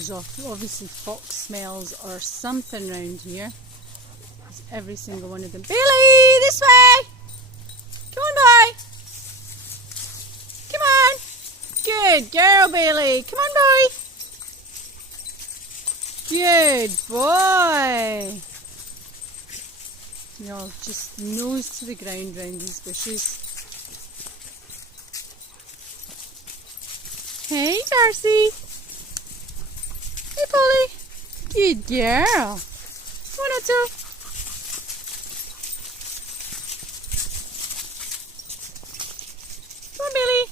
There's obviously fox smells or something around here. There's every single one of them. Billy, this way! Come on, boy! Come on! Good girl, Billy. Come on, boy! Good boy! No, just nose to the ground round these bushes. Hey, Darcy. Hey, Polly. Good girl. Come on, Otto. Come on, Billy.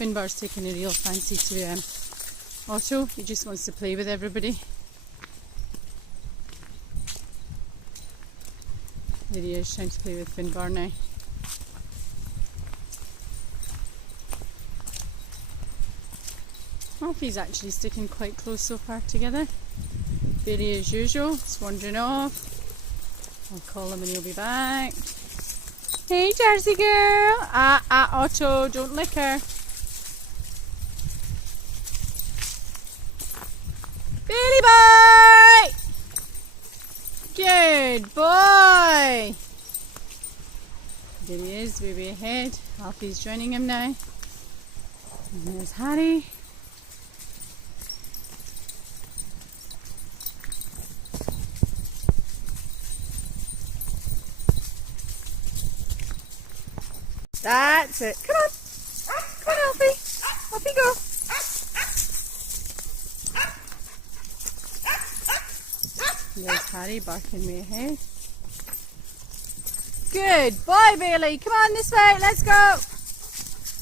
Finbar's taking a real fancy to Otto. He just wants to play with everybody. There he is, trying to play with Finbar now. Alfie's actually sticking quite close so far together. Billy, as usual, is wandering off. I'll call him and he'll be back. Hey, Jersey girl. Otto, don't lick her. Billy boy! Good boy! There he is, way ahead. Alfie's joining him now. And there's Harry. That's it. Come on. Come on, Alfie. Off you go. There's Harry barking me ahead. Good boy, Bailey. Come on this way. Let's go.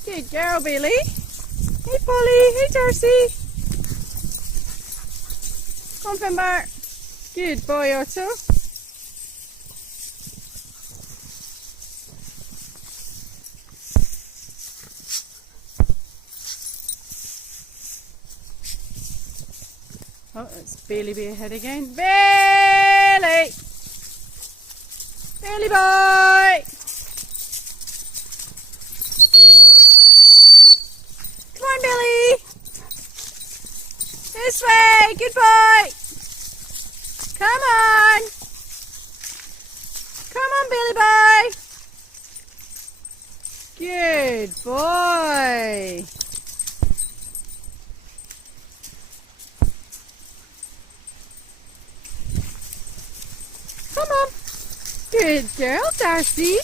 Good girl, Bailey. Hey, Polly. Hey, Darcy. Come on, Finbar. Good boy, Otto. Oh, it's Bailey be ahead again. Bailey! Bailey boy! Come on, Billy! This way! Good boy! Come on! Come on, Billy boy! Good boy! Come on. Good girl, Darcy.